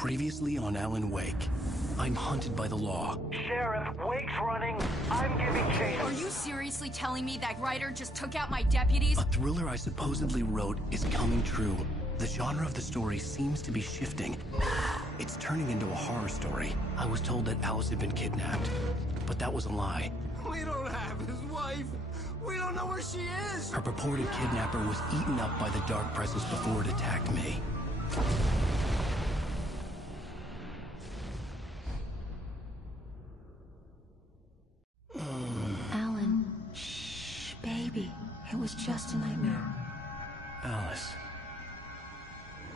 Previously on Alan Wake. I'm hunted by the law. Sheriff, Wake's running. I'm giving chase. Are you seriously telling me that writer just took out my deputies? A thriller I supposedly wrote is coming true. The genre of the story seems to be shifting. It's turning into a horror story. I was told that Alice had been kidnapped, but that was a lie. We don't have his wife. We don't know where she is. Her purported kidnapper was eaten up by the dark presence before it attacked me. Alan, shh, baby. It was just a nightmare. Alice.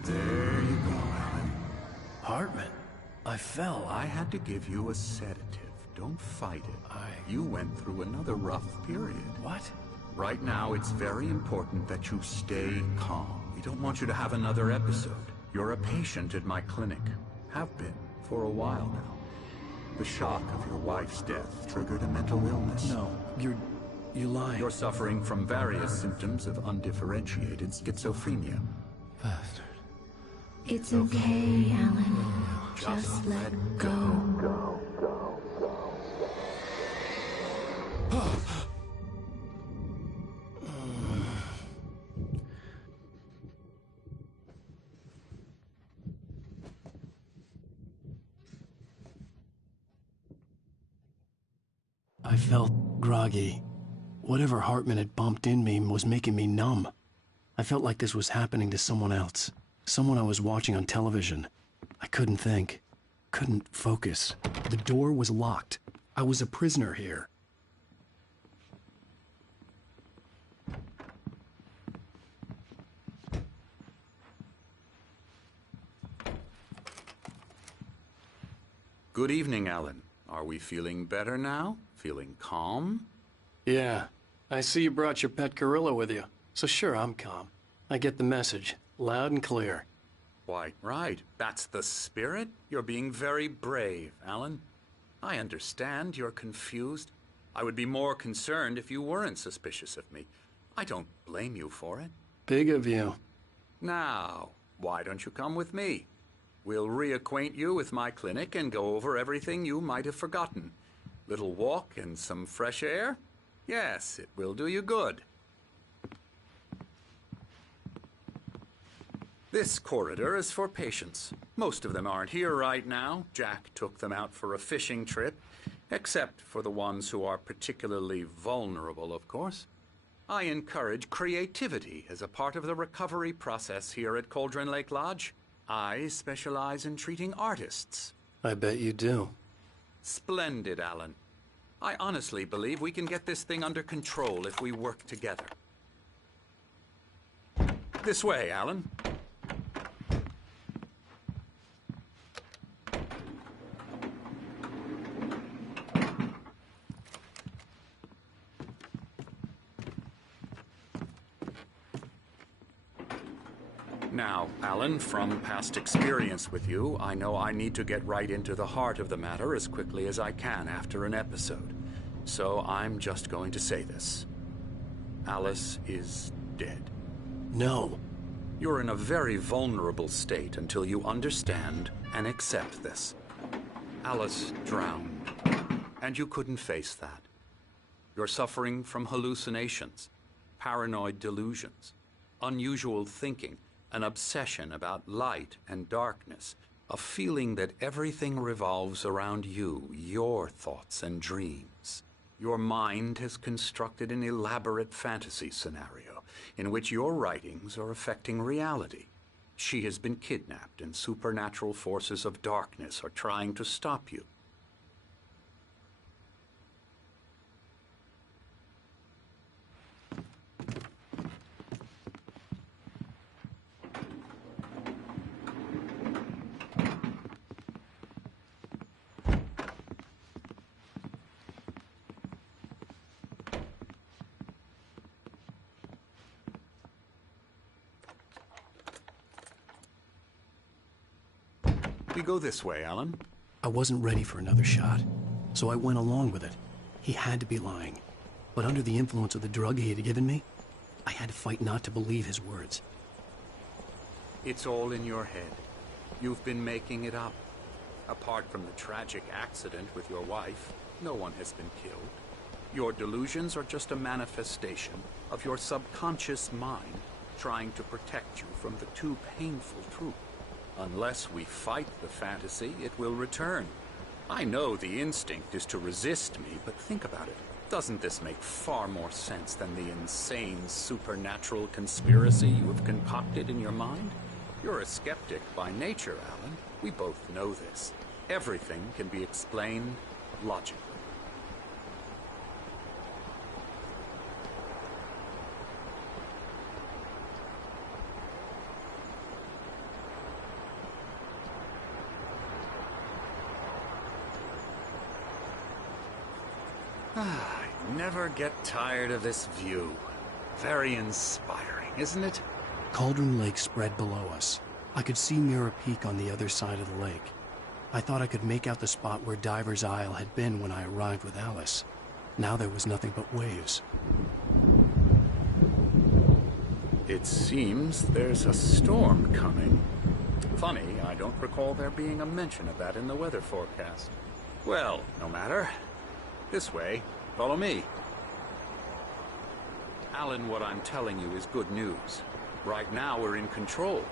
There you go, Alan. Hartman. I fell. I had to give you a sedative. Don't fight it. You went through another rough period. What? Right now, it's very important that you stay calm. We don't want you to have another episode. You're a patient at my clinic. Have been for a while now. The shock of your wife's death triggered a mental illness. No, you're lying. You're suffering from various symptoms of undifferentiated schizophrenia. Bastard. It's okay, Alan. Just let go. I felt groggy. Whatever Hartman had bumped in me was making me numb. I felt like this was happening to someone else. Someone I was watching on television. I couldn't think. Couldn't focus. The door was locked. I was a prisoner here. Good evening, Alan. Are we feeling better now? Feeling calm? Yeah. I see you brought your pet gorilla with you. So sure, I'm calm. I get the message. Loud and clear. Why, right. That's the spirit. You're being very brave, Alan. I understand you're confused. I would be more concerned if you weren't suspicious of me. I don't blame you for it. Big of you. Now, why don't you come with me? We'll reacquaint you with my clinic and go over everything you might have forgotten. Little walk and some fresh air? Yes, it will do you good. This corridor is for patients. Most of them aren't here right now. Jack took them out for a fishing trip, except for the ones who are particularly vulnerable, of course. I encourage creativity as a part of the recovery process here at Cauldron Lake Lodge. I specialize in treating artists. I bet you do. Splendid, Alan. I honestly believe we can get this thing under control if we work together. This way, Alan. Now, Alan, from past experience with you, I know I need to get right into the heart of the matter as quickly as I can after an episode. So I'm just going to say this. Alice is dead. No. You're in a very vulnerable state until you understand and accept this. Alice drowned, and you couldn't face that. You're suffering from hallucinations, paranoid delusions, unusual thinking, an obsession about light and darkness, a feeling that everything revolves around you, your thoughts and dreams. Your mind has constructed an elaborate fantasy scenario in which your writings are affecting reality. She has been kidnapped and supernatural forces of darkness are trying to stop you. We go this way, Alan. I wasn't ready for another shot, so I went along with it. He had to be lying. But under the influence of the drug he had given me, I had to fight not to believe his words. It's all in your head. You've been making it up. Apart from the tragic accident with your wife, no one has been killed. Your delusions are just a manifestation of your subconscious mind trying to protect you from the too painful truth. Unless we fight the fantasy, it will return. I know the instinct is to resist me, but think about it. Doesn't this make far more sense than the insane supernatural conspiracy you have concocted in your mind? You're a skeptic by nature, Alan. We both know this. Everything can be explained logically. I never get tired of this view. Very inspiring, isn't it? Cauldron Lake spread below us. I could see Mirror Peak on the other side of the lake. I thought I could make out the spot where Diver's Isle had been when I arrived with Alice. Now there was nothing but waves. It seems there's a storm coming. Funny, I don't recall there being a mention of that in the weather forecast. Well, no matter. This way. Follow me. Alan, what I'm telling you is good news. Right now we're in control.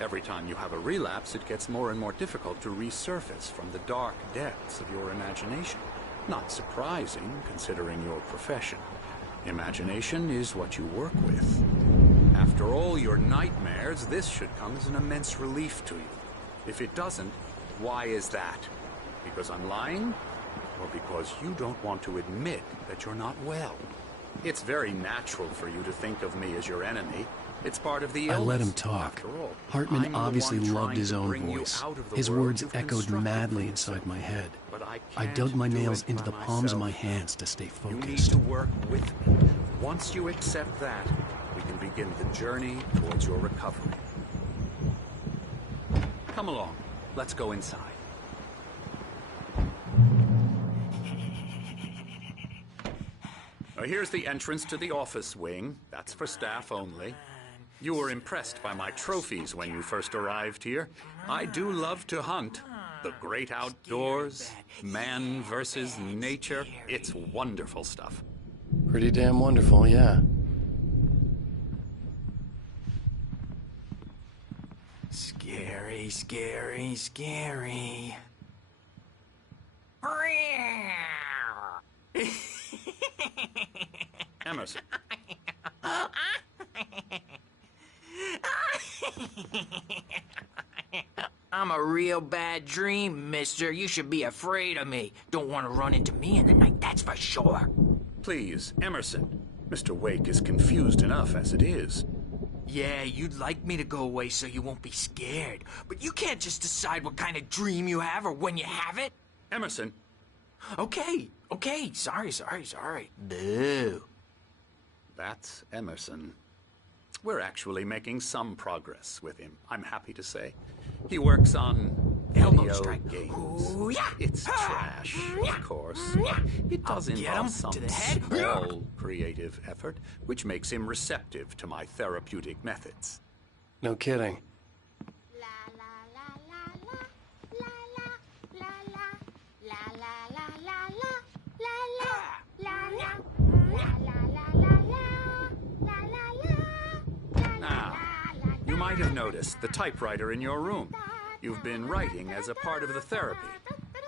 Every time you have a relapse, it gets more and more difficult to resurface from the dark depths of your imagination. Not surprising, considering your profession. Imagination is what you work with. After all your nightmares, this should come as an immense relief to you. If it doesn't, why is that? Because I'm lying? Or because you don't want to admit that you're not well? It's very natural for you to think of me as your enemy. It's part of the illness. I let him talk. Hartman obviously loved his own voice. His words echoed madly inside my head. I dug my nails into the palms of my hands to stay You need focused. to work with me. Once you accept that, we can begin the journey towards your recovery. Come along. Let's go inside. Now, here's the entrance to the office wing. That's for staff only. You were impressed by my trophies when you first arrived here. I do love to hunt. The great outdoors, man versus nature. It's wonderful stuff. Pretty damn wonderful, yeah. Scary, scary, scary. Emerson. I'm a real bad dream, mister. You should be afraid of me. Don't want to run into me in the night, that's for sure. Please, Emerson. Mr. Wake is confused enough as it is. Yeah, you'd like me to go away so you won't be scared. But you can't just decide what kind of dream you have or when you have it. Emerson. Okay, sorry. Boo. That's Emerson. We're actually making some progress with him, I'm happy to say. He works on Elbow video strike. games. Ooh, yeah. It's trash, of course. It does I'll get involve him some to the head. small creative effort, which makes him receptive to my therapeutic methods. No kidding. Now, you might have noticed the typewriter in your room. You've been writing as a part of the therapy.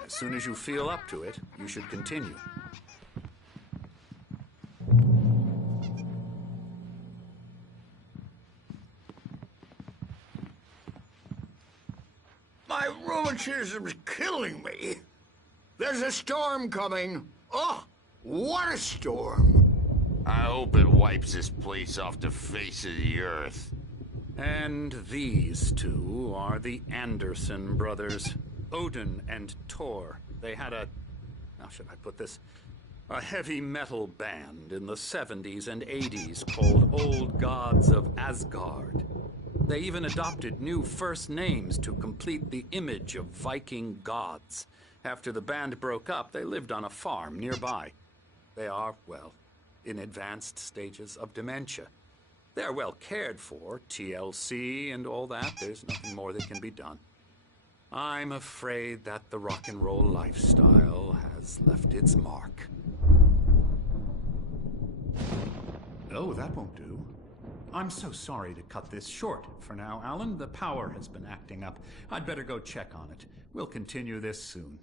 As soon as you feel up to it, you should continue. My rheumatism's killing me. There's a storm coming. Oh, what a storm. I hope it wipes this place off the face of the earth. And these two are the Anderson brothers, Odin and Thor. They had how should I put this? A heavy metal band in the 70s and 80s called Old Gods of Asgard. They even adopted new first names to complete the image of Viking gods. After the band broke up, they lived on a farm nearby. They are, well, in advanced stages of dementia. They're well cared for, TLC and all that. There's nothing more that can be done. I'm afraid that the rock and roll lifestyle has left its mark. Oh, that won't do. I'm so sorry to cut this short for now, Alan. The power has been acting up. I'd better go check on it. We'll continue this soon.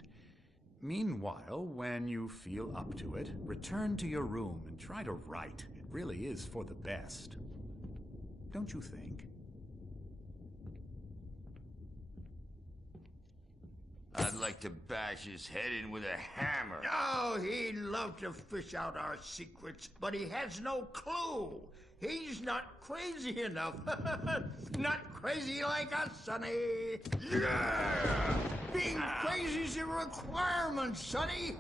Meanwhile, when you feel up to it, return to your room and try to write. It really is for the best. Don't you think? I'd like to bash his head in with a hammer. Oh, he'd love to fish out our secrets, but he has no clue. He's not crazy enough. Not crazy like us, Sonny. Yeah! Being crazy's a requirement, Sonny.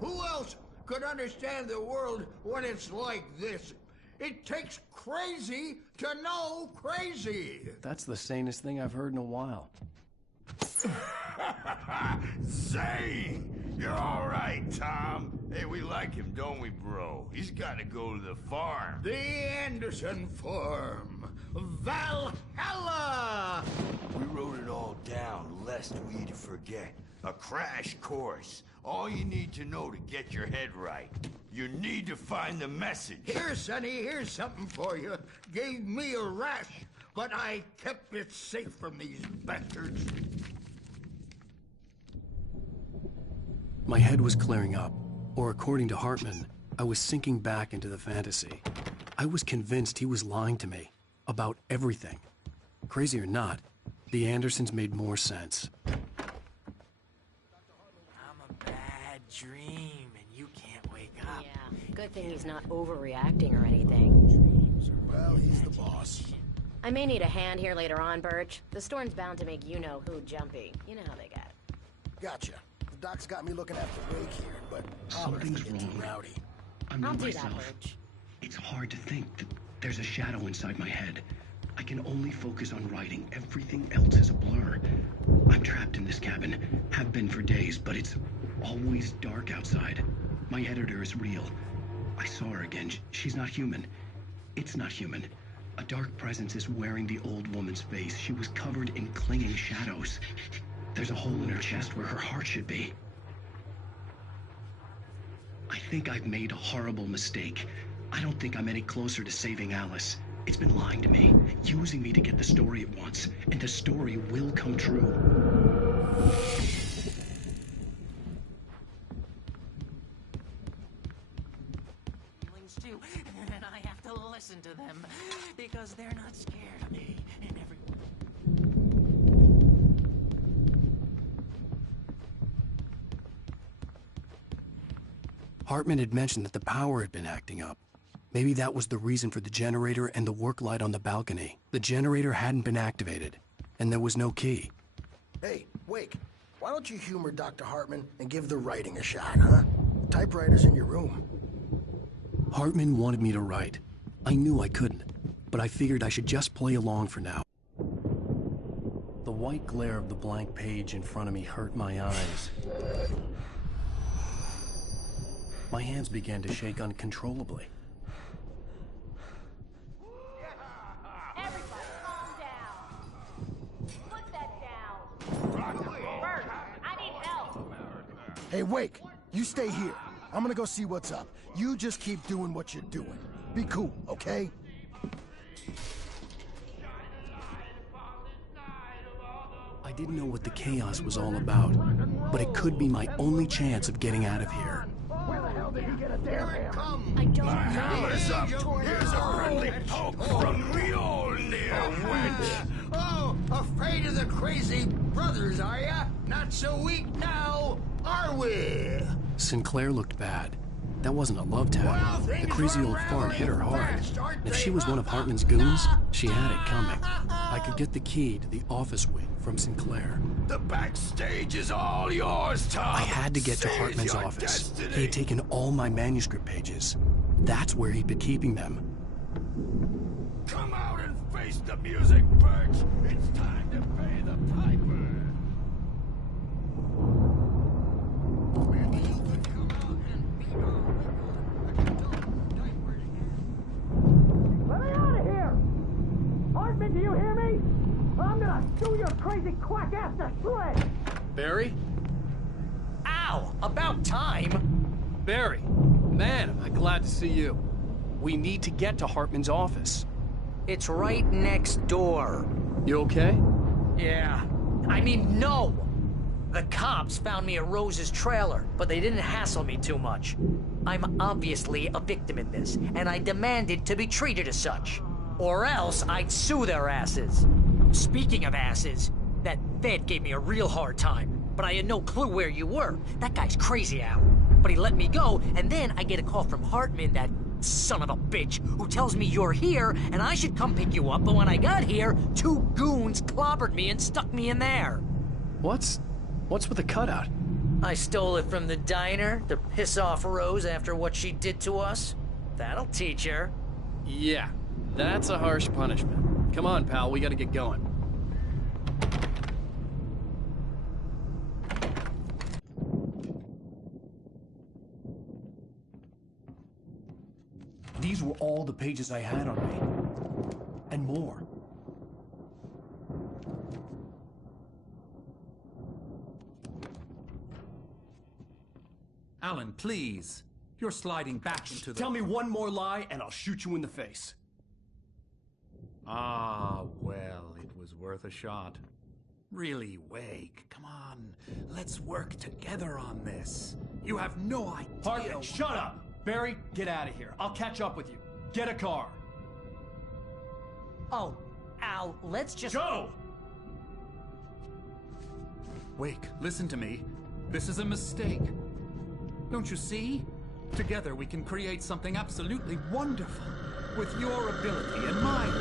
Who else could understand the world when it's like this? It takes crazy to know crazy. That's the sanest thing I've heard in a while. Say, you're all right, Tom. Hey, we like him, don't we, bro? He's got to go to the farm. The Anderson farm. Valhalla! We wrote it all down, lest we forget. A crash course. All you need to know to get your head right. You need to find the message. Here, Sonny, here's something for you. Gave me a rash, but I kept it safe from these bastards. My head was clearing up, or according to Hartman, I was sinking back into the fantasy. I was convinced he was lying to me about everything. Crazy or not, the Andersons made more sense. I'm a bad dream, and you can't wake up. Yeah, good thing he's not overreacting or anything. Well, he's the boss. I may need a hand here later on, Birch. The storm's bound to make you-know-who jumpy. You know how they get. Gotcha. The doc's got me looking after Wake here, but Something's wrong. Rowdy. I'm I'll not do that, myself. Birch. It's hard to think that there's a shadow inside my head. I can only focus on writing. Everything else is a blur. I'm trapped in this cabin. Have been for days, but it's always dark outside. My editor is real. I saw her again. She's not human. It's not human. A dark presence is wearing the old woman's face. She was covered in clinging shadows. There's a hole in her chest where her heart should be. I think I've made a horrible mistake. I don't think I'm any closer to saving Alice. It's been lying to me, using me to get the story it wants, and the story will come true. Feelings too, and I have to listen to them because they're not scared of me. And Hartman had mentioned that the power had been acting up. Maybe that was the reason for the generator and the work light on the balcony. The generator hadn't been activated, and there was no key. Hey, Wake, why don't you humor Dr. Hartman and give the writing a shot, huh? Typewriter's in your room. Hartman wanted me to write. I knew I couldn't, but I figured I should just play along for now. The white glare of the blank page in front of me hurt my eyes. My hands began to shake uncontrollably. Everybody, calm down. Put that down. Bert, I need help. Hey, Wake, you stay here. I'm gonna go see what's up. You just keep doing what you're doing. Be cool, okay? I didn't know what the chaos was all about, but it could be my only chance of getting out of here. Where the hell did he get a damn hammer? I don't My know. hammer's up. Here's a friendly poke from Mjolnir, wench. Oh, afraid of the crazy brothers, are ya? Not so weak now, are we? Sinclair looked bad. That wasn't a love tap. Well, The things crazy were old fart hit her hard. fast, aren't And if they, she was one of huh? Hartman's goons, she had it coming. I could get the key to the office wing from Sinclair. The backstage is all yours, Tom. I had to get to Seize Hartman's your office. destiny. He had taken all my manuscript pages. That's where he'd been keeping them. Come out and face the music, Birch. It's time to pay the piper. Let me out of here! Hartman, do you hear me? I'm gonna shoot Pull your crazy quack ass to shreds! Barry? Ow! About time! Barry! Man, am I glad to see you. We need to get to Hartman's office. It's right next door. You okay? Yeah. I mean, no! The cops found me at Rose's trailer, but they didn't hassle me too much. I'm obviously a victim in this, and I demanded to be treated as such. Or else I'd sue their asses. Speaking of asses, that Fed gave me a real hard time, but I had no clue where you were. That guy's crazy, Al. But he let me go, and then I get a call from Hartman, that son of a bitch, who tells me you're here, and I should come pick you up, but when I got here, 2 goons clobbered me and stuck me in there. What's with the cutout? I stole it from the diner to piss off Rose after what she did to us. That'll teach her. Yeah, that's a harsh punishment. Come on, pal, we gotta get going. These were all the pages I had on me. And more. Alan, please. You're sliding back into the... Tell me one more lie and I'll shoot you in the face. Ah, well, it was worth a shot. Really, Wake, come on. Let's work together on this. You have no idea... Hartman, shut up! Barry, get out of here. I'll catch up with you. Get a car. Oh, Al, let's just... Go! Wake, listen to me. This is a mistake. Don't you see? Together we can create something absolutely wonderful. With your ability and mine.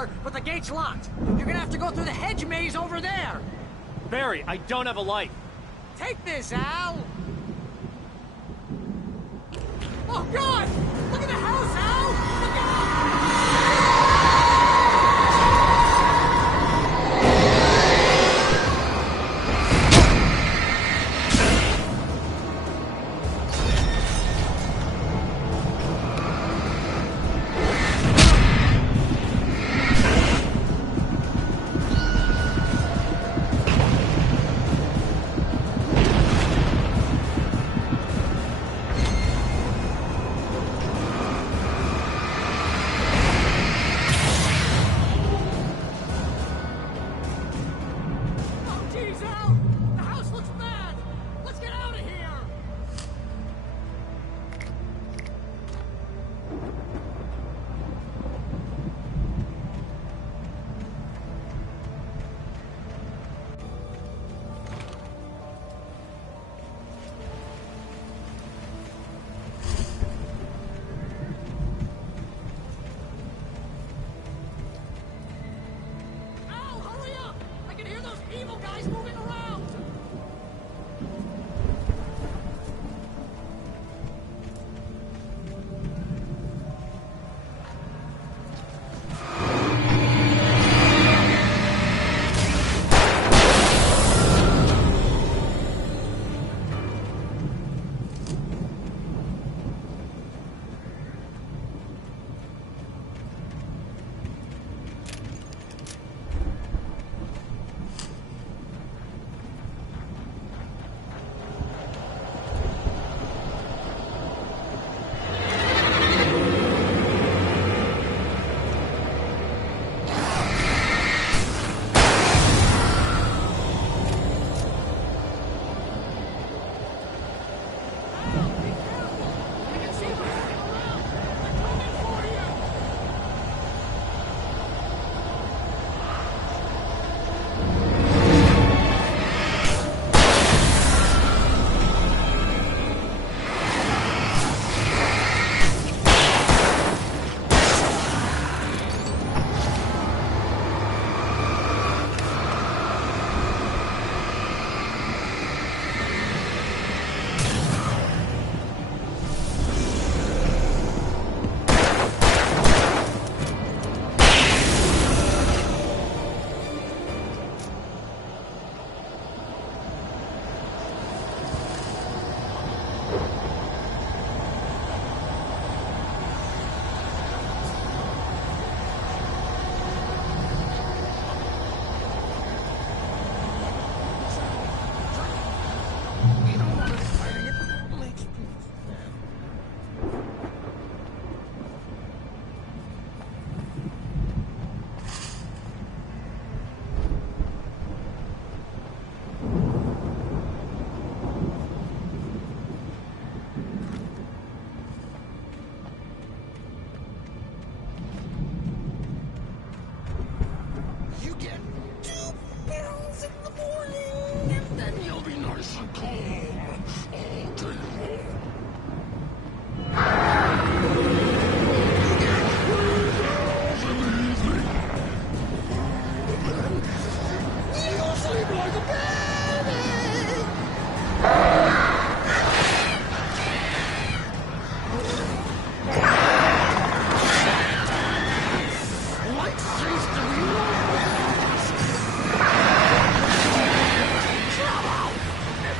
trailer, but the gate's locked. You're gonna have to go through the hedge maze over there. Barry, I don't have a light. Take this, Al! Oh, God! Look at the house, Al! Look at...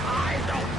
I don't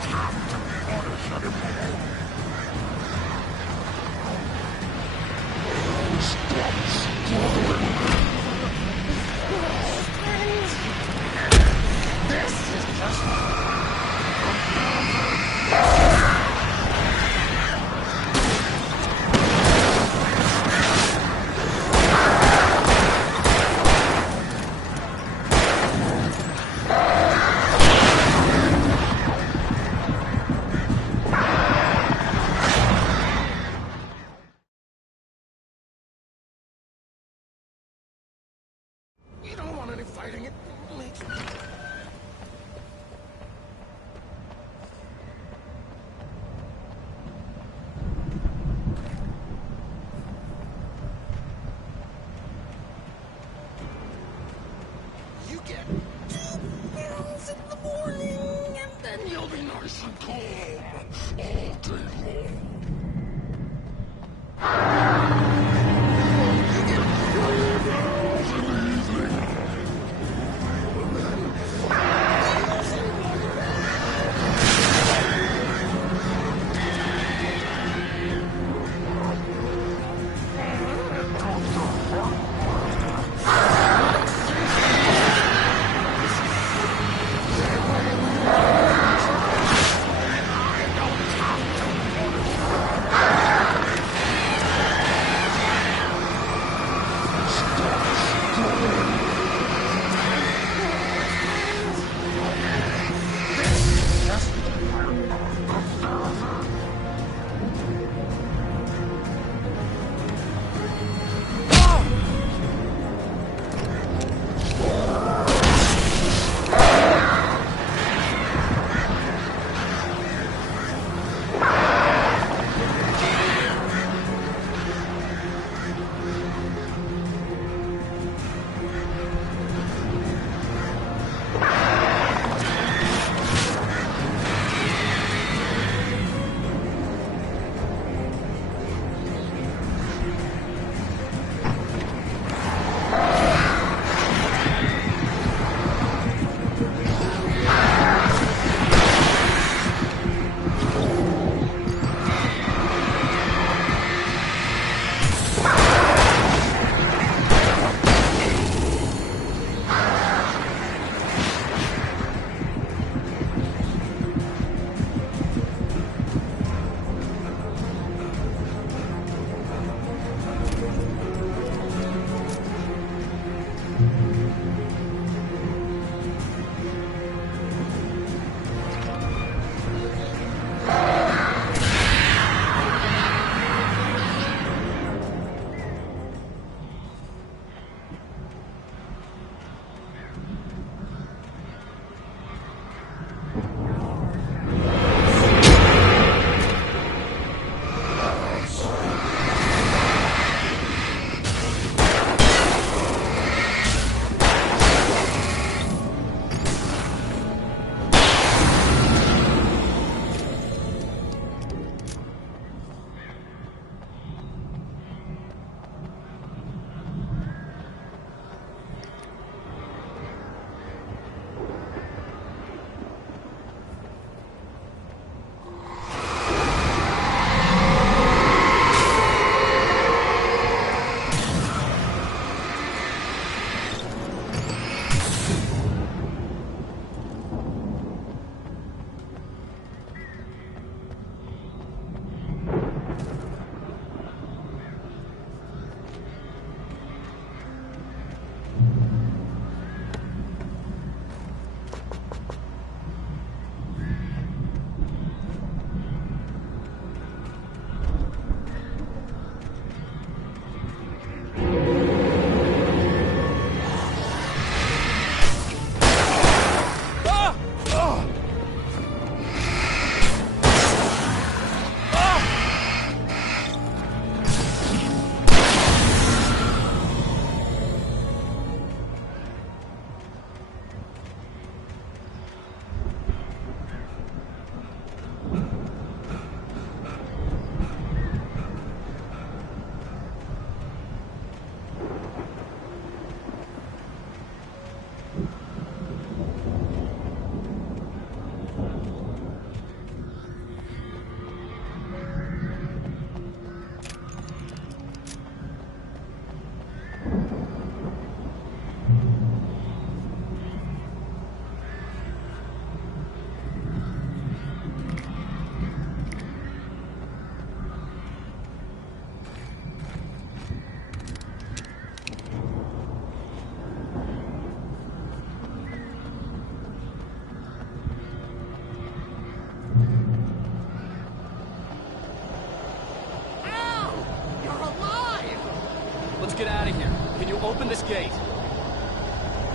Get out of here. Can you open this gate?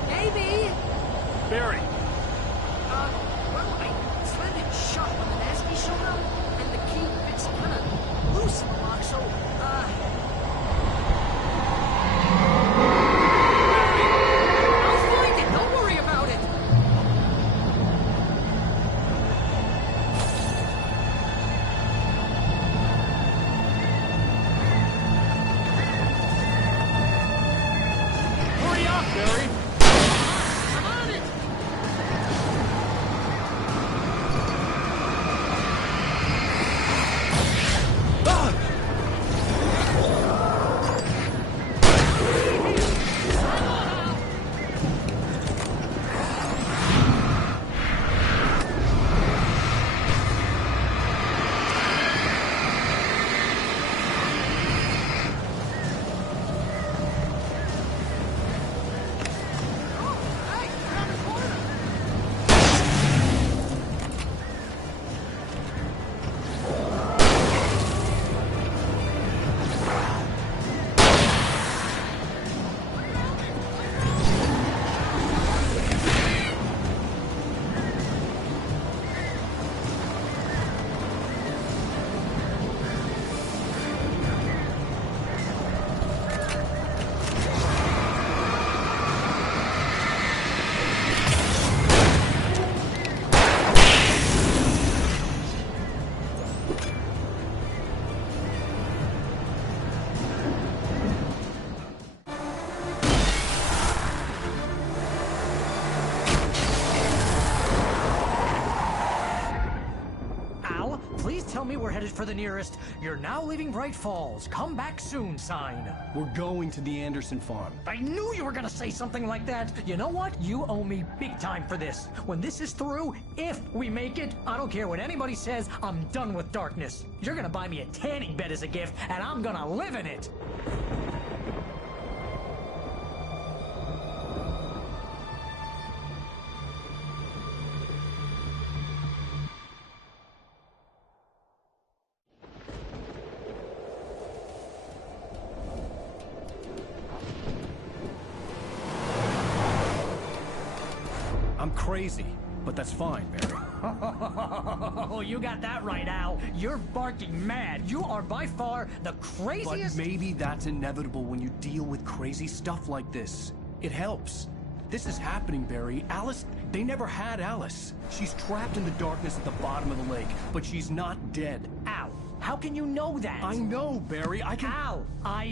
Maybe. Barry. Well, I slammed it shut when the nasty showed up, and the key fits kind of loose in the lock, so, I'll find it. Don't worry about it. Please tell me we're headed for the nearest "You're now leaving Bright Falls. Come back soon" sign. We're going to the Anderson farm. I knew you were gonna say something like that. You know what? You owe me big time for this. When this is through, if we make it, I don't care what anybody says, I'm done with darkness. You're gonna buy me a tanning bed as a gift, and I'm gonna live in it. I'm crazy, but that's fine, Barry. Oh, you got that right, Al. You're barking mad. You are by far the craziest... But maybe that's inevitable when you deal with crazy stuff like this. It helps. This is happening, Barry. Alice, they never had Alice. She's trapped in the darkness at the bottom of the lake, but she's not dead. Al, how can you know that? I know, Barry. I can... Al,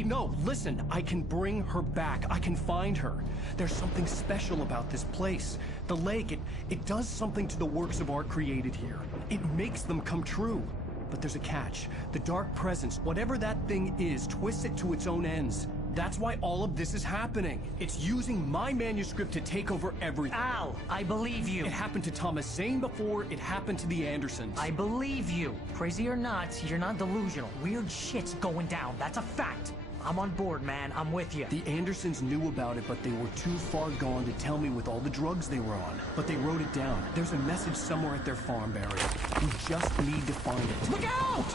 No, listen. I can bring her back. I can find her. There's something special about this place. The lake, it does something to the works of art created here. It makes them come true. But there's a catch. The dark presence, whatever that thing is, twists it to its own ends. That's why all of this is happening. It's using my manuscript to take over everything. Al, I believe you. It happened to Thomas Zane before, it happened to the Andersons. I believe you. Crazy or not, you're not delusional. Weird shit's going down. That's a fact. I'm on board, man. I'm with you. The Andersons knew about it, but they were too far gone to tell me with all the drugs they were on. But they wrote it down. There's a message somewhere at their farm, Barry. We just need to find it. Look out!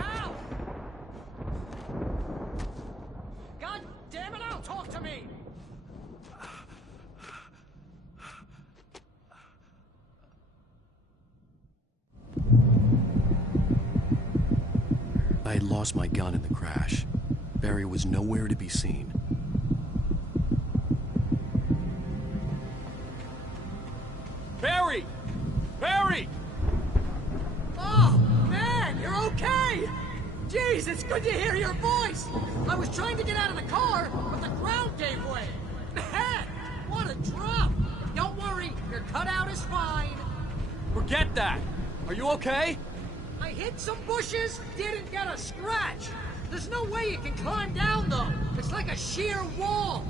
Ow! God damn it, Al, talk to me! I had lost my gun in the crash. Barry was nowhere to be seen. Barry! Barry! Oh, man, you're okay! Jeez, it's good to hear your voice! I was trying to get out of the car, but the ground gave way! Man, what a drop! Don't worry, your cutout is fine. Forget that! Are you okay? I hit some bushes, didn't get a scratch. There's no way you can climb down, though. It's like a sheer wall.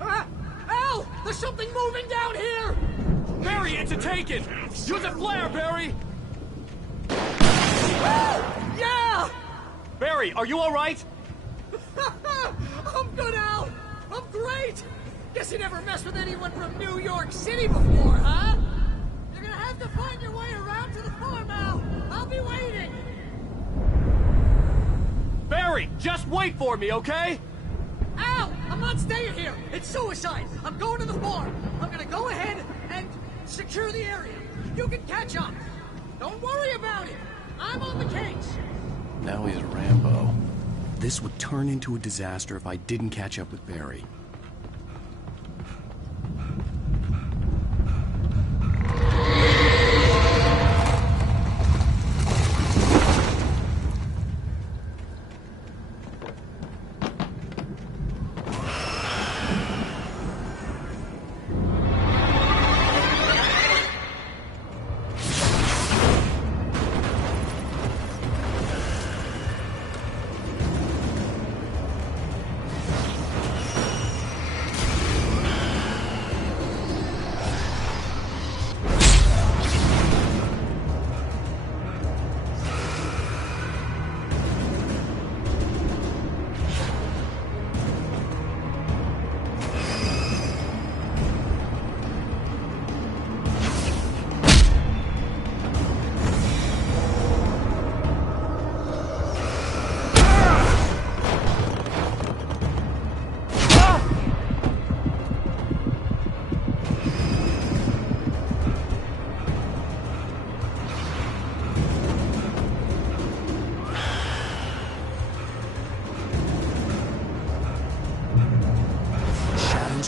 Al, there's something moving down here! Barry, it's a taken! Use a flare, Barry! Yeah! Barry, are you alright? I'm good, Al! I'm great! Guess you never messed with anyone from New York City before, huh? You're gonna have to find your way around to the farm, Al! I'll be waiting! Barry, just wait for me, okay? Al! I'm not staying here! It's suicide! I'm going to the farm! I'm gonna go ahead and secure the area. You can catch up. Don't worry about it. I'm on the case. Now he's a Rambo. This would turn into a disaster if I didn't catch up with Barry.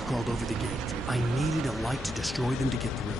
Crawled over the gate. I needed a light to destroy them to get through.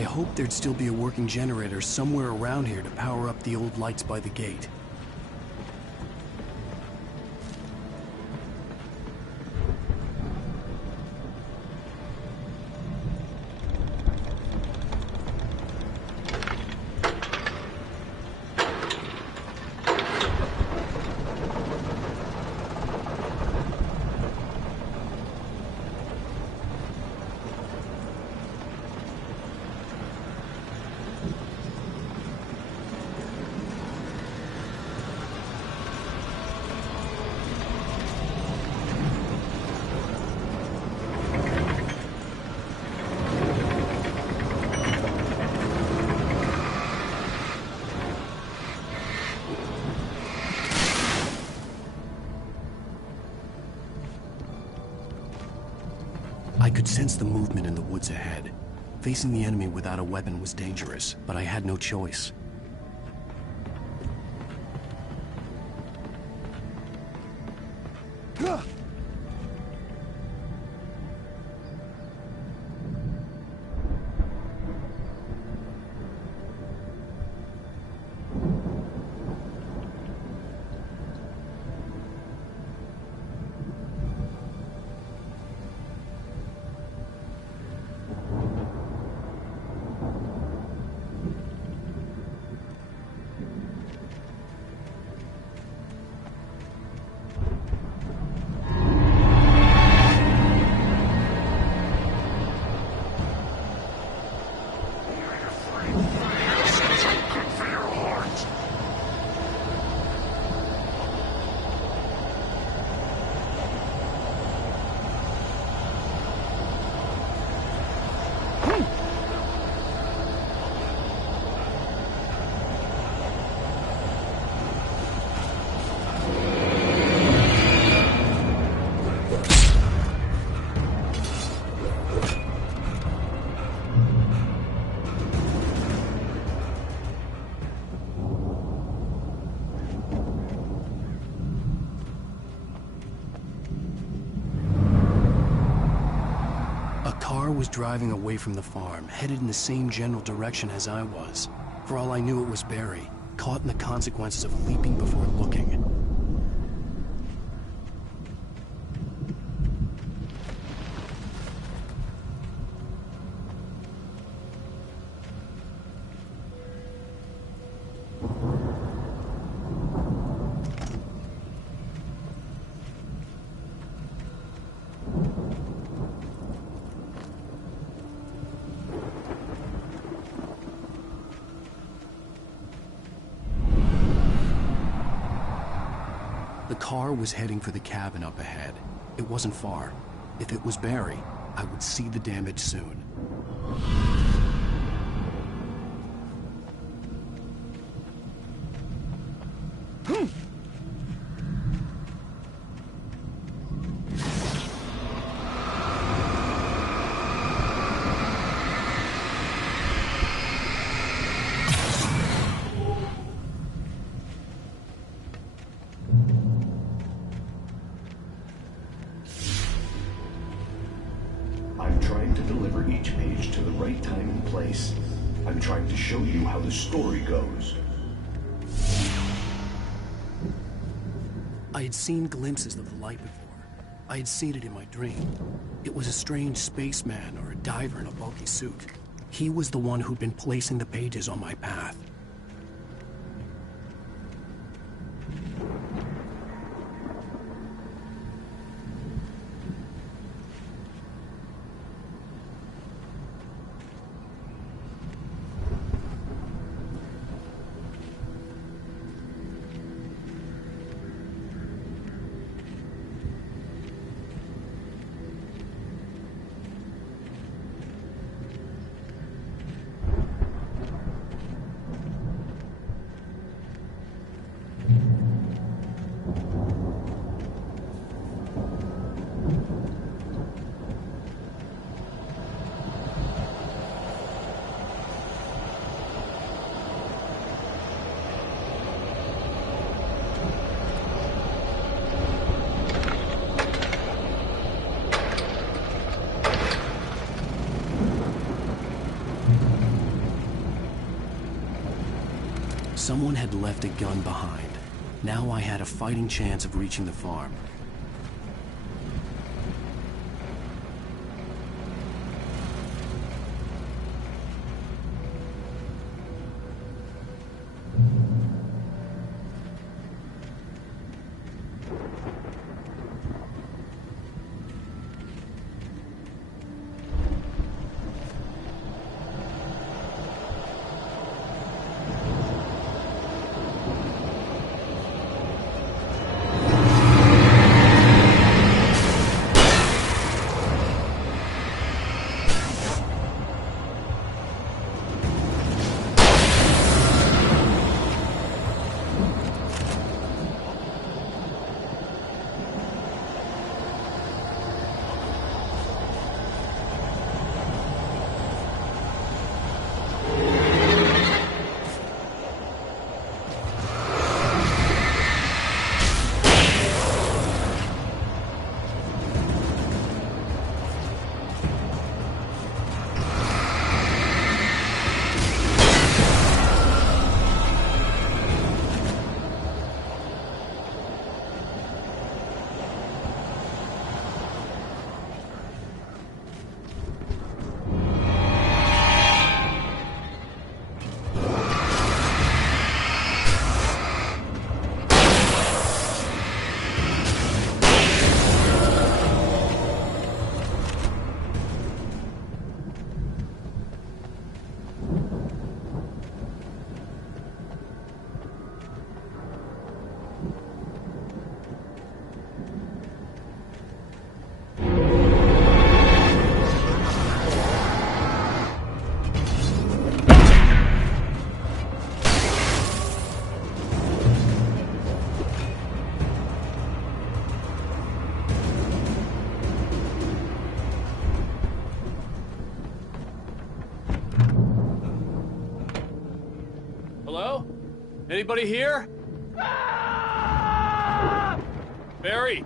I hoped there'd still be a working generator somewhere around here to power up the old lights by the gate. I could sense the movement in the woods ahead. Facing the enemy without a weapon was dangerous, but I had no choice. Was driving away from the farm, headed in the same general direction as I was. For all I knew, it was Barry, caught in the consequences of leaping before looking. The car was heading for the cabin up ahead. It wasn't far. If it was Barry, I would see the damage soon. Each page to the right time and place. I'm trying to show you how the story goes. I had seen glimpses of the light before. I had seen it in my dream. It was a strange spaceman or a diver in a bulky suit. He was the one who'd been placing the pages on my path. Someone had left a gun behind. Now I had a fighting chance of reaching the farm. Hello? Anybody here? Barry!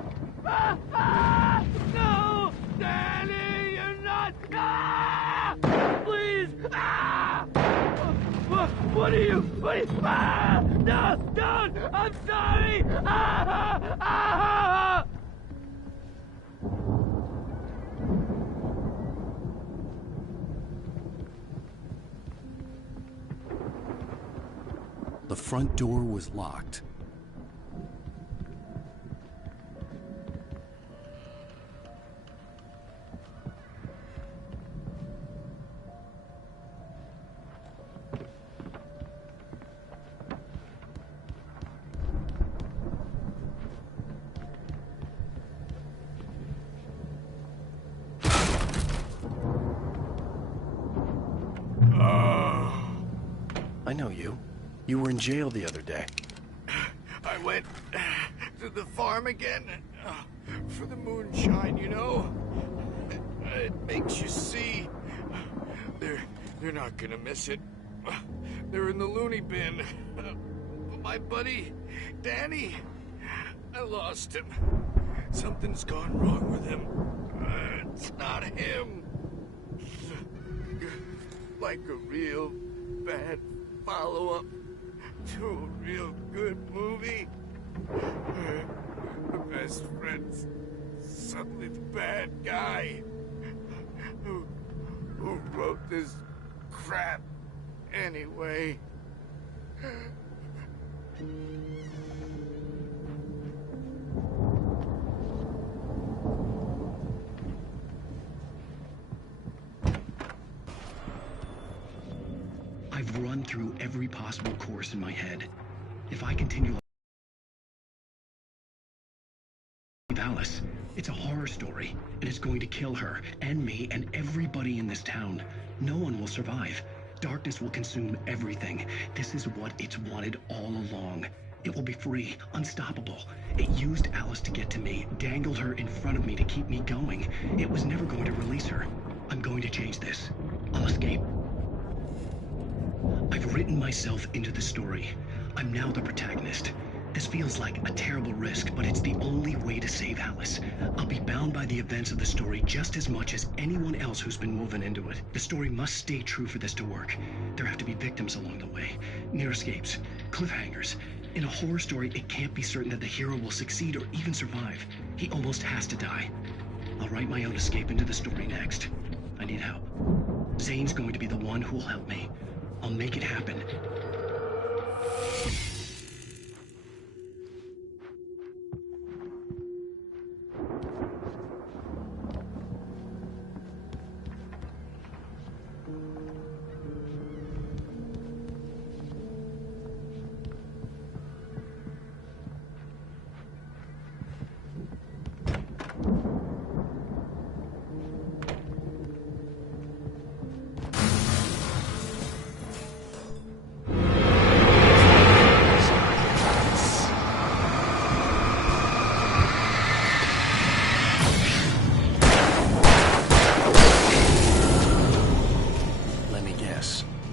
No! Danny, you're not! Please! What are you? No! Don't! I'm sorry! The front door was locked. I know you. You were in jail the other day. I went to the farm again for the moonshine, you know? It makes you see. They're not gonna miss it. They're in the loony bin. But my buddy, Danny, I lost him. Something's gone wrong with him. It's not him. Like a real bad follow-up to a real good movie. The best friend's suddenly the bad guy. Who wrote this crap anyway? I've run through every possible course in my head. If I continue with Alice, it's a horror story, and it's going to kill her, and me, and everybody in this town. No one will survive. Darkness will consume everything. This is what it's wanted all along. It will be free, unstoppable. It used Alice to get to me, dangled her in front of me to keep me going. It was never going to release her. I'm going to change this. I'll escape. I've written myself into the story. I'm now the protagonist. This feels like a terrible risk, but it's the only way to save Alice. I'll be bound by the events of the story just as much as anyone else who's been woven into it. The story must stay true for this to work. There have to be victims along the way, near escapes, cliffhangers. In a horror story, it can't be certain that the hero will succeed or even survive. He almost has to die. I'll write my own escape into the story next. I need help. Zane's going to be the one who will help me. I'll make it happen.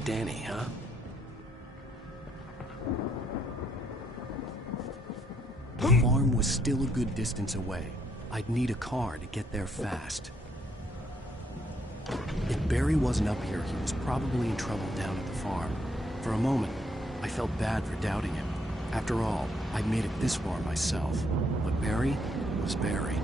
Danny, huh? The farm was still a good distance away. I'd need a car to get there fast. If Barry wasn't up here, he was probably in trouble down at the farm. For a moment, I felt bad for doubting him. After all, I'd made it this far myself. But Barry was Barry.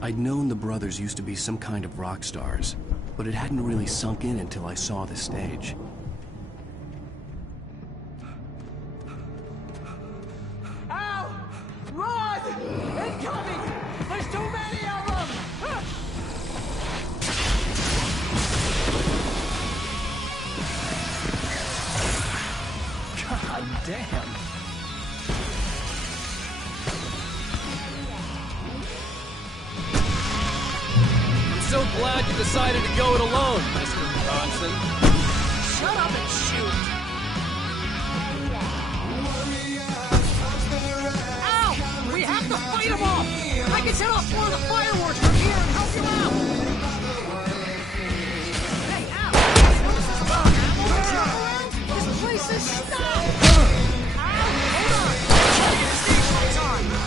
I'd known the brothers used to be some kind of rock stars, but it hadn't really sunk in until I saw the stage. Al! Run! Incoming! There's too many of them! God damn! So glad you decided to go it alone, Mr. Bronson. Shut up and shoot! can set off more of the fireworks from here and help you out! Hey, Al! This place is stopped! Al, hold on! The stage lights on!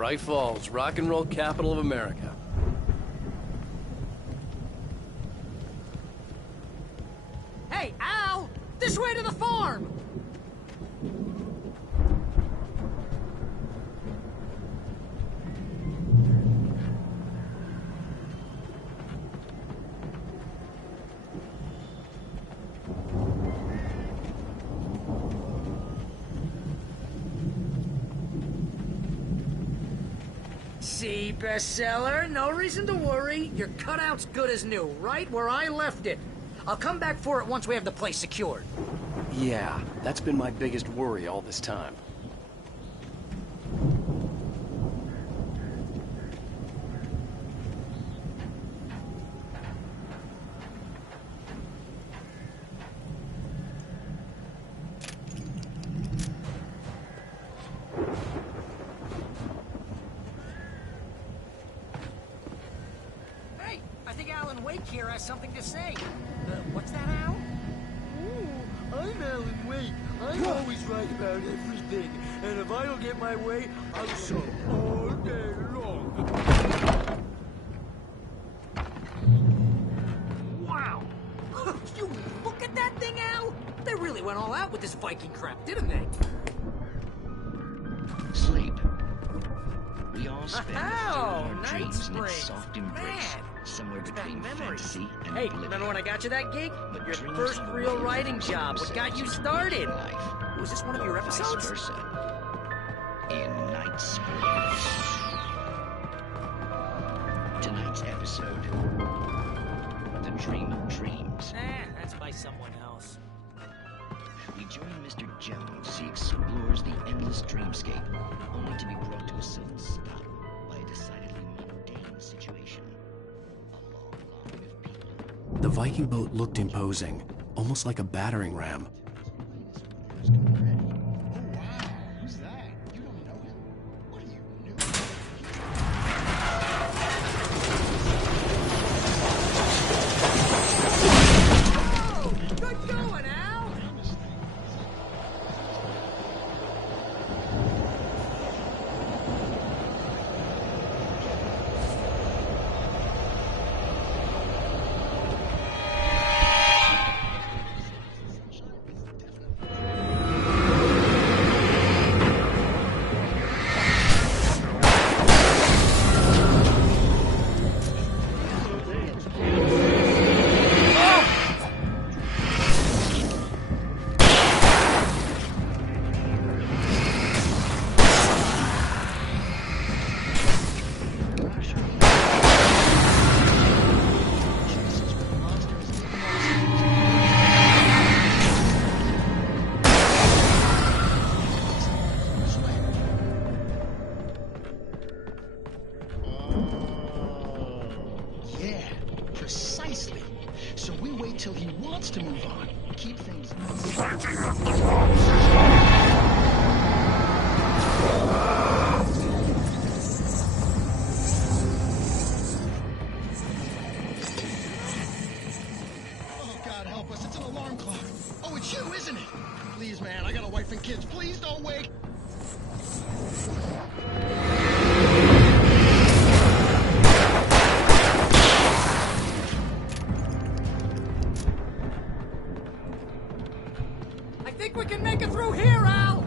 Bright Falls, rock and roll capital of America. Hey, Al! This way to the farm! See, bestseller, no reason to worry. Your cutout's good as new, right where I left it. I'll come back for it once we have the place secured. Yeah, that's been my biggest worry all this time. Hey, I think Alan Wake here has something to say. What's that, Al? I'm Alan Wake. I'm always right about everything. And if I don't get my way, I'll show all day long. Wow! You look at that thing, Al! They really went all out with this Viking crap, didn't they? Sleep. We all spend a third of Oh, our nice dreams in spring. its soft embrace, Man, somewhere between memory. fantasy and Hey, oblivion. remember when I got you that gig? But Your dreams first have a real way of writing revealing job. What got you themselves started? in life, Was this one of your or vice episodes? versa. In Night Spring. Tonight's episode, The Dream of Dreams. That's by someone else. We join Mr. Jones as he explores the endless dreamscape, only to be brought to a sudden stop by a decidedly mundane situation. The Viking boat looked imposing, almost like a battering ram. Good going, Al! Yeah, precisely. So we wait till he wants to move on. Keep things... Oh, God help us. It's an alarm clock. Oh, it's you, isn't it? Please, man, I got a wife and kids. Please don't wake... I think we can make it through here, Al!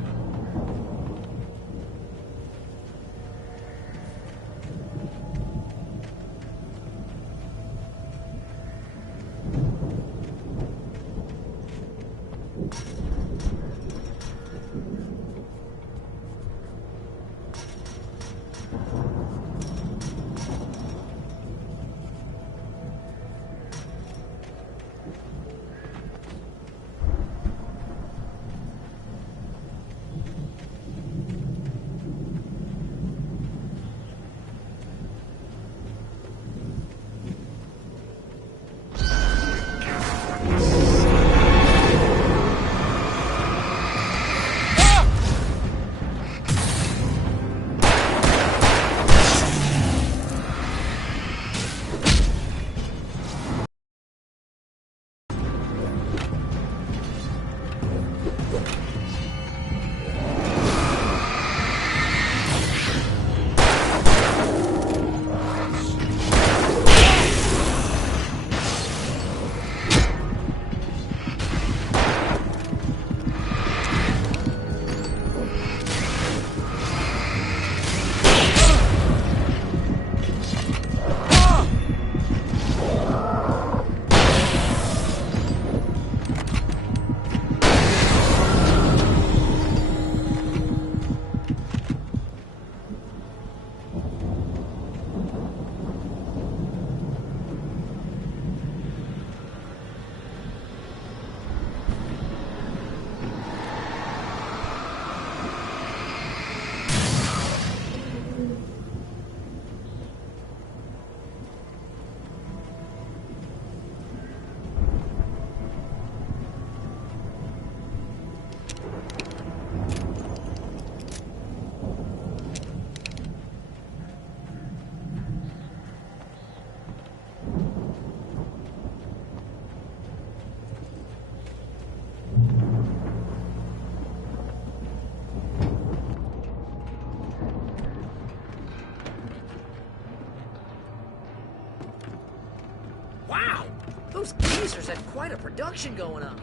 Racers had quite a production going on.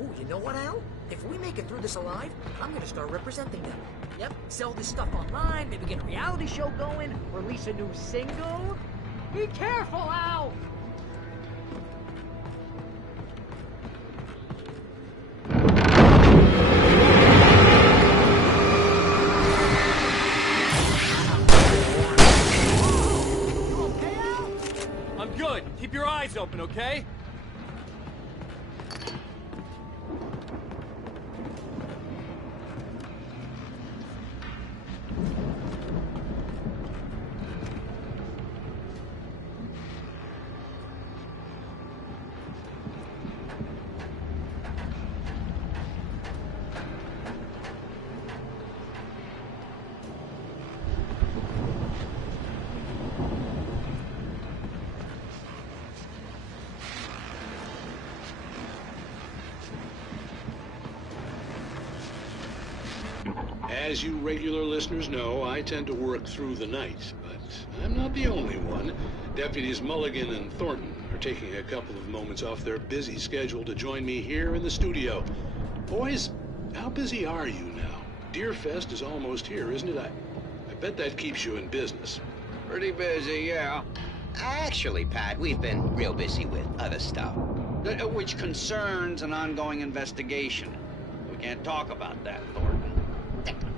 Ooh, you know what, Al? If we make it through this alive, I'm gonna start representing them. Yep, sell this stuff online, maybe get a reality show going, release a new single. Be careful, Al! I'm good. Keep your eyes open, okay? As you regular listeners know, I tend to work through the night, but I'm not the only one. Deputies Mulligan and Thornton are taking a couple of moments off their busy schedule to join me here in the studio. Boys, how busy are you now? Deerfest is almost here, isn't it? I bet that keeps you in business. Pretty busy, yeah. Actually, Pat, we've been real busy with other stuff, which concerns an ongoing investigation. We can't talk about that, Thornton.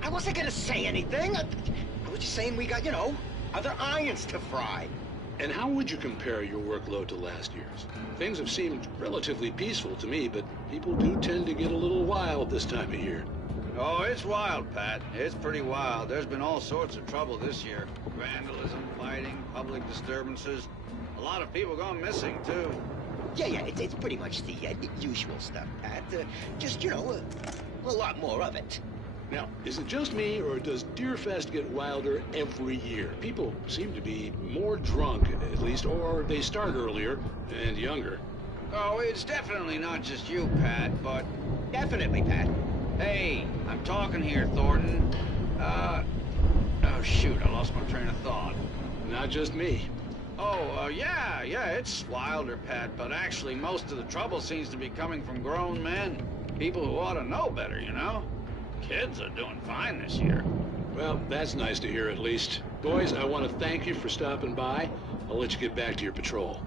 I wasn't gonna say anything. I was just saying we got, you know, other irons to fry. And how would you compare your workload to last year's? Things have seemed relatively peaceful to me, but people do tend to get a little wild this time of year. Oh, it's wild, Pat. It's pretty wild. There's been all sorts of trouble this year. Vandalism, fighting, public disturbances. A lot of people gone missing, too. Yeah, it's pretty much the usual stuff, Pat. Just, you know, a lot more of it. Now, is it just me, or does Deerfest get wilder every year? People seem to be more drunk, at least, or they start earlier and younger. Oh, it's definitely not just you, Pat, but... Definitely, Pat. Hey, I'm talking here, Thornton. Oh, shoot, I lost my train of thought. Not just me. Oh, yeah, it's wilder, Pat, but actually most of the trouble seems to be coming from grown men. People who ought to know better, you know? Kids are doing fine this year. Well, that's nice to hear at least. Boys, I want to thank you for stopping by. I'll let you get back to your patrol.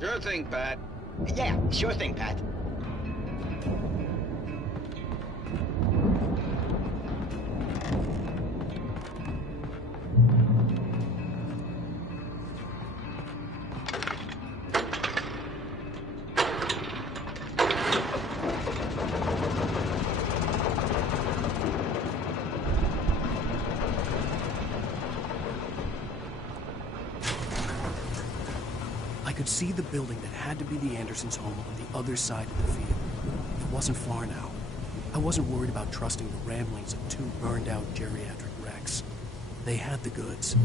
Sure thing, Pat. Yeah, sure thing, Pat. See the building that had to be the Andersons' home on the other side of the field. It wasn't far now. I wasn't worried about trusting the ramblings of two burned-out geriatric wrecks. They had the goods.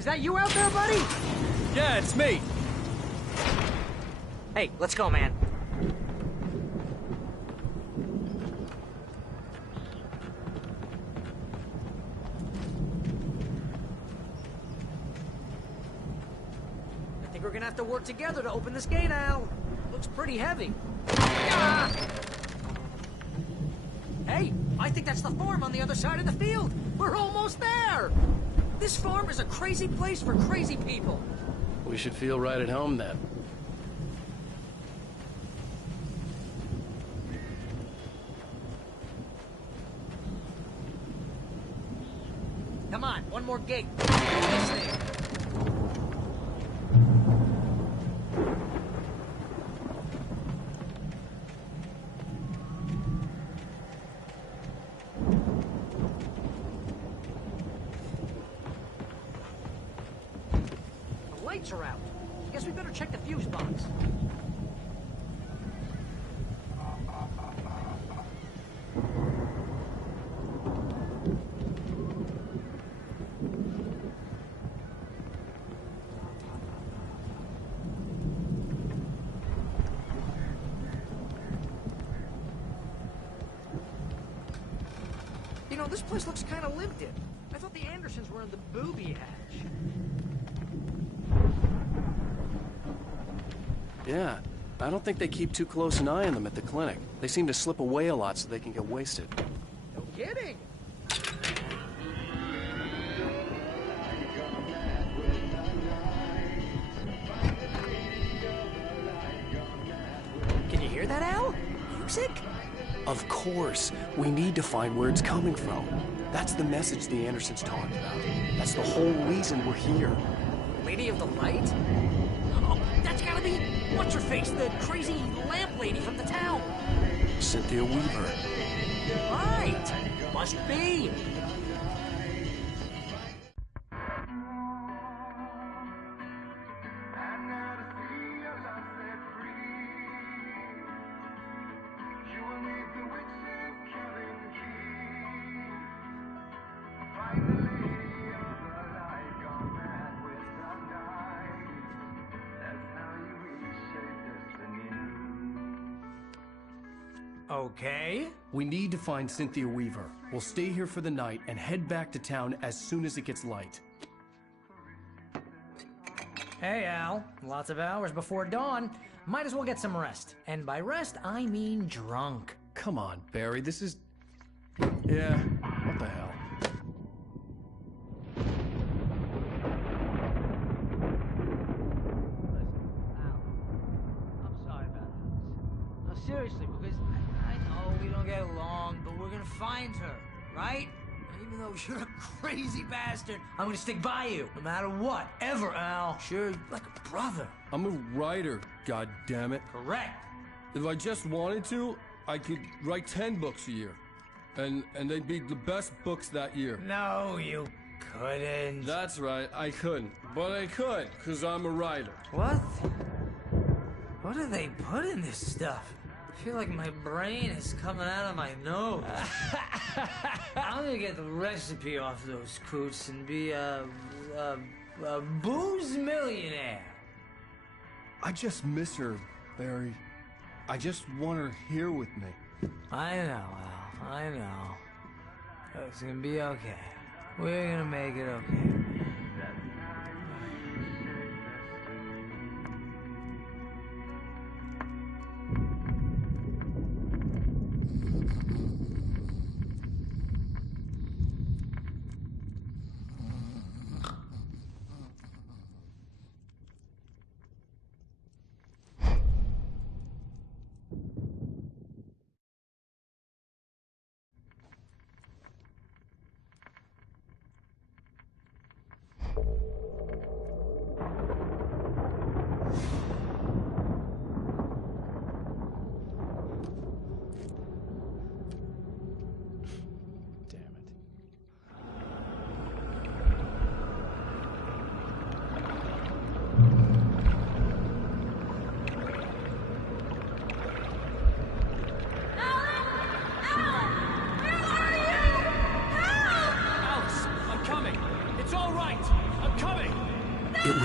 Is that you out there, buddy? Yeah, it's me. Hey, let's go, man. I think we're gonna have to work together to open this gate, Al. Looks pretty heavy. Ah! Hey, I think that's the farm on the other side of the field. We're almost there. This farm is a crazy place for crazy people. We should feel right at home then. Come on, one more gate. This thing. The lights are out. Guess we better check the fuse box. You know, this place looks kind of lived in. I thought the Andersons were in the booby hatch. Yeah, I don't think they keep too close an eye on them at the clinic. They seem to slip away a lot so they can get wasted. No kidding. Can you hear that, Al? Music? Of course. We need to find where it's coming from. That's the message the Andersons talked about. That's the whole reason we're here. Lady of the Light? Oh, that's gotta be... What's-her-face? The crazy lamp lady from the town. Cynthia Weaver. Right. Must be. Okay. We need to find Cynthia Weaver. We'll stay here for the night and head back to town as soon as it gets light. Hey, Al. Lots of hours before dawn. Might as well get some rest. And by rest, I mean drunk. Come on, Barry, this is... Yeah, what the hell? I'm sorry about this. No, seriously, because I know we don't get along, but we're gonna find her, right? Even though you're a crazy bastard, I'm gonna stick by you, no matter what, ever, Al. Sure, like a brother. I'm a writer, goddammit. Correct. If I just wanted to, I could write 10 books a year. And they'd be the best books that year. No, you couldn't. That's right, I couldn't. But I could, because I'm a writer. What? What do they put in this stuff? I feel like my brain is coming out of my nose. I'm gonna get the recipe off those coots and be a booze millionaire. I just miss her, Barry. I just want her here with me. I know, Al. I know. It's gonna be okay. We're gonna make it okay.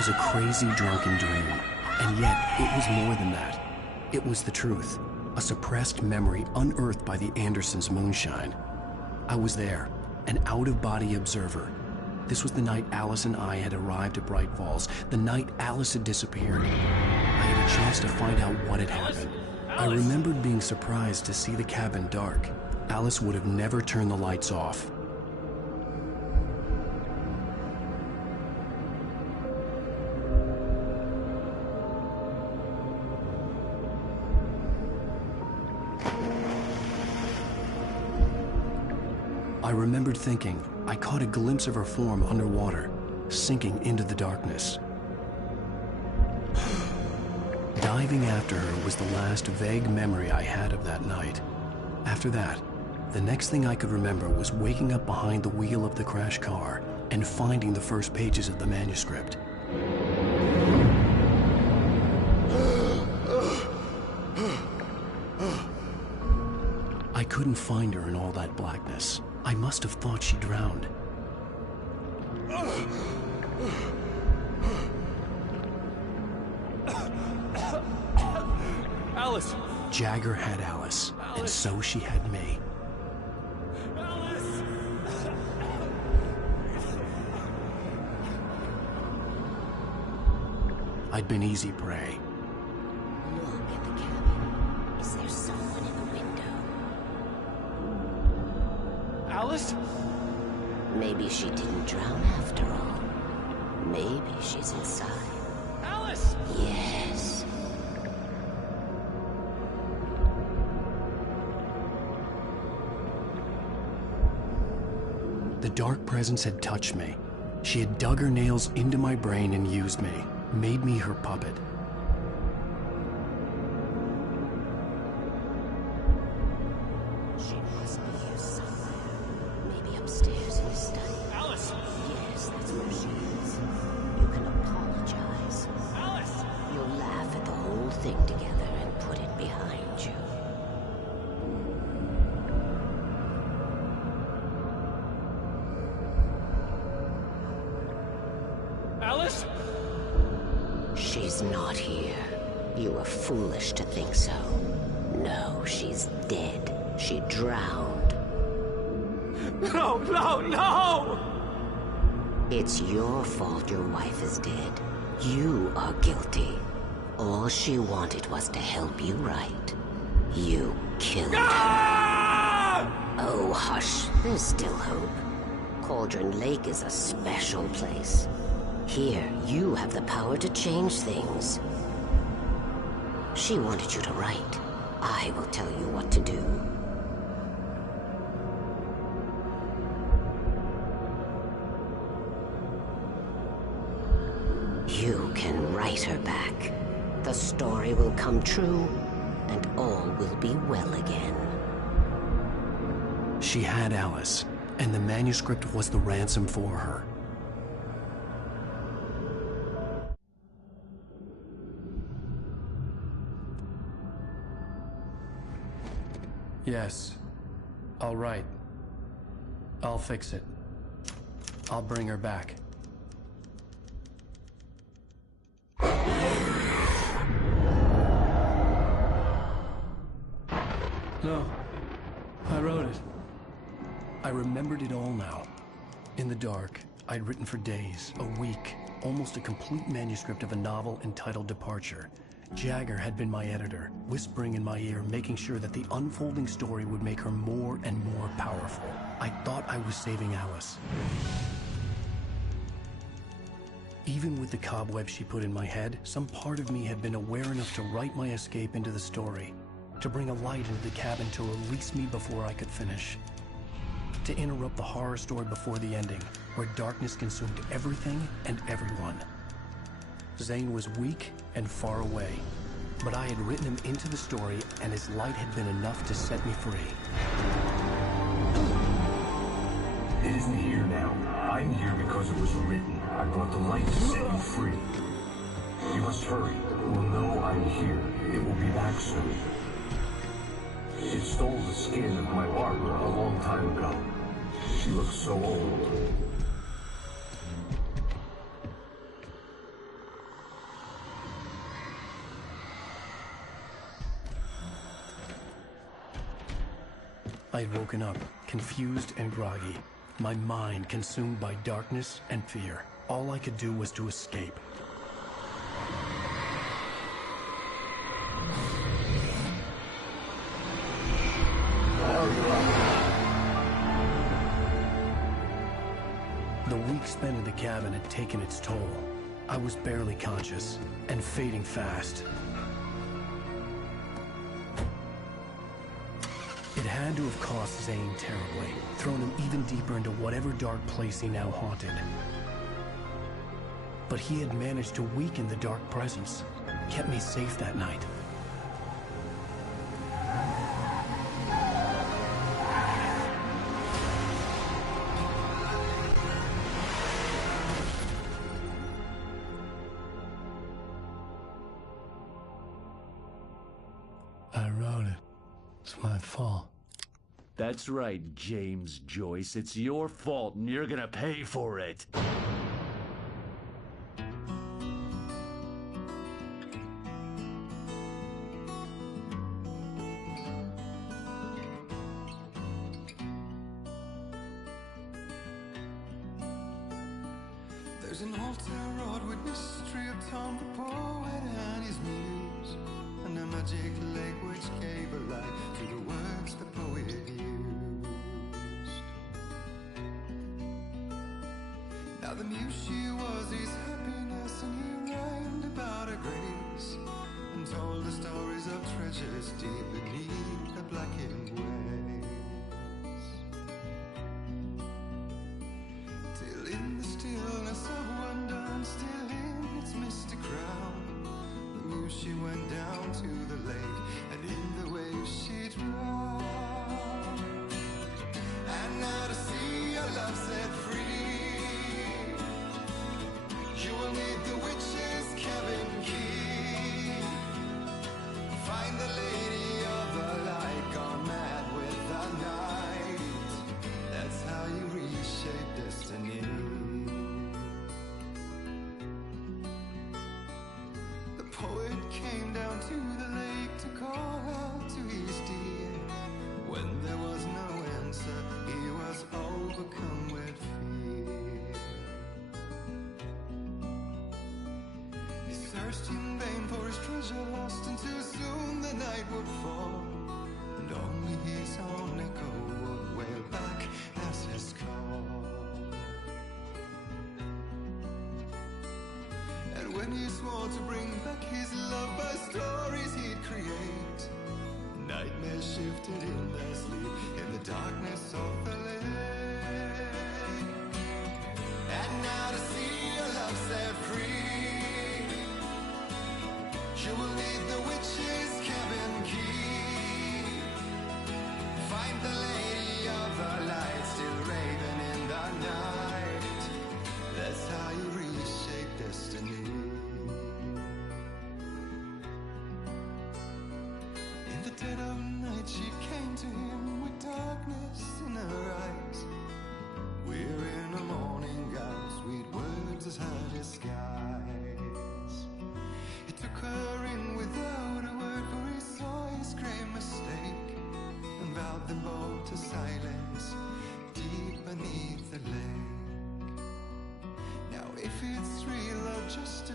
was a crazy, drunken dream. And yet, it was more than that. It was the truth. A suppressed memory unearthed by the Andersons' moonshine. I was there, an out-of-body observer. This was the night Alice and I had arrived at Bright Falls, the night Alice had disappeared. I had a chance to find out what had happened. I remembered being surprised to see the cabin dark. Alice would have never turned the lights off. I remembered thinking I caught a glimpse of her form underwater, sinking into the darkness. Diving after her was the last vague memory I had of that night. After that, the next thing I could remember was waking up behind the wheel of the crashed car and finding the first pages of the manuscript. I couldn't find her in all that blackness. I must have thought she drowned. Alice! Jagger had Alice, and so she had me. Alice! I'd been easy prey. Look at the cabin. Is there someone in the window? Alice? Maybe she didn't drown after all. Maybe she's inside. Alice! Yes. The dark presence had touched me. She had dug her nails into my brain and used me, made me her puppet. She must be here somewhere. Maybe upstairs in the study. Alice! Yes, that's where she is. You can apologize. Alice! You'll laugh at the whole thing together and put it behind you. Alice? She's not here. You were foolish to think so. No, she's dead. She drowned. No, no, no! It's your fault your wife is dead. You are guilty. All she wanted was to help you right. You killed her. Oh, hush. There's still hope. Cauldron Lake is a special place. Here, you have the power to change things. She wanted you to write. I will tell you what to do. You can write her back. The story will come true, and all will be well again. She had Alice, and the manuscript was the ransom for her. Yes. All right. I'll fix it. I'll bring her back. No. I wrote it. I remembered it all now. In the dark, I'd written for days, a week, almost a complete manuscript of a novel entitled Departure. Jagger had been my editor, whispering in my ear, making sure that the unfolding story would make her more and more powerful. I thought I was saving Alice. Even with the cobwebs she put in my head, some part of me had been aware enough to write my escape into the story, to bring a light into the cabin to release me before I could finish, to interrupt the horror story before the ending, where darkness consumed everything and everyone. Zane was weak and far away, but I had written him into the story, and his light had been enough to set me free. It isn't here now. I'm here because it was written. I brought the light to set you free. You must hurry. It will know I'm here. It will be back soon. It stole the skin of my Barbara a long time ago. She looks so old. I had woken up, confused and groggy, my mind consumed by darkness and fear. All I could do was to escape. The week spent in the cabin had taken its toll. I was barely conscious, and fading fast. It had to have cost Zane terribly, thrown him even deeper into whatever dark place he now haunted. But he had managed to weaken the dark presence, kept me safe that night. I wrote it. It's my fault. That's right, James Joyce. It's your fault, and you're gonna pay for it. There's an altar wrought with mystery of Tom the poet and his muse, and a magic lake which gave a life to the words the poet used. Now the muse she was his happiness, and he rhymed about her grace, and told the stories of treasures deep beneath the blackened waves. Till in the stillness of one dawn, still in its misty crown, the muse she went down to the lake, and in the waves she drowned. And now to see your love set free, you will need the witch's cabin key. Find the lady of the light, gone mad with the night. That's how you reshape destiny. The poet came down to the lake to call out to his dear. When there was no answer, he was overcome with fear. He searched in vain for his treasure lost, and too soon the night would fall, and only his own echo would wail back as his call. And when he swore to bring back his love by stories he'd create, nightmares shifted in their sleep in the darkness of the lake. And now to see your love set free, you will need the witch's cabin key. Find the lady of the light, still raving in the night. That's how you reshape destiny. In the dead of night she came to him with darkness in her eyes. We're in a morning gown, sweet words as her disguise. He took her in without a word, for he saw his grave mistake, and vowed them both to silence deep beneath the lake. Now if it's real or just a